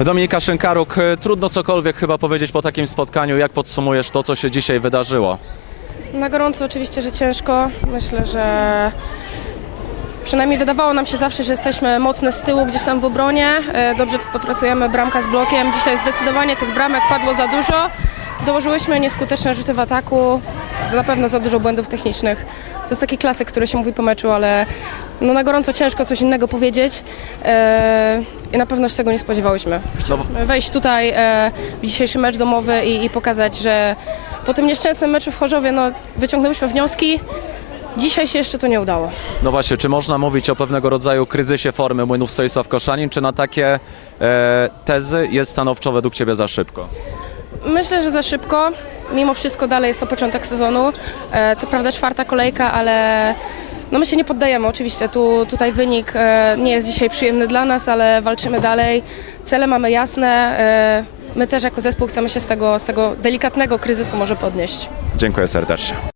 Dominika Szynkaruk, trudno cokolwiek chyba powiedzieć po takim spotkaniu. Jak podsumujesz to, co się dzisiaj wydarzyło? Na gorąco oczywiście, że ciężko. Myślę, że przynajmniej wydawało nam się zawsze, że jesteśmy mocne z tyłu gdzieś tam w obronie. E, Dobrze współpracujemy bramka z blokiem. Dzisiaj zdecydowanie tych bramek padło za dużo. Dołożyłyśmy nieskuteczne rzuty w ataku, na pewno za dużo błędów technicznych. To jest taki klasyk, który się mówi po meczu, ale no na gorąco ciężko coś innego powiedzieć e, i na pewno się tego nie spodziewałyśmy. No, Wejść tutaj e, w dzisiejszy mecz domowy i, i pokazać, że po tym nieszczęsnym meczu w Chorzowie no, wyciągnęłyśmy wnioski. Dzisiaj się jeszcze to nie udało. no właśnie, czy można mówić o pewnego rodzaju kryzysie formy młynów Stoisław Koszanin, czy na takie e, tezy jest stanowczo według Ciebie za szybko? Myślę, że za szybko. Mimo wszystko dalej jest to początek sezonu. E, co prawda czwarta kolejka, ale no my się nie poddajemy. Oczywiście tu, tutaj wynik e, nie jest dzisiaj przyjemny dla nas, ale walczymy dalej. Cele mamy jasne. E, my też jako zespół chcemy się z tego, z tego delikatnego kryzysu może podnieść. Dziękuję serdecznie.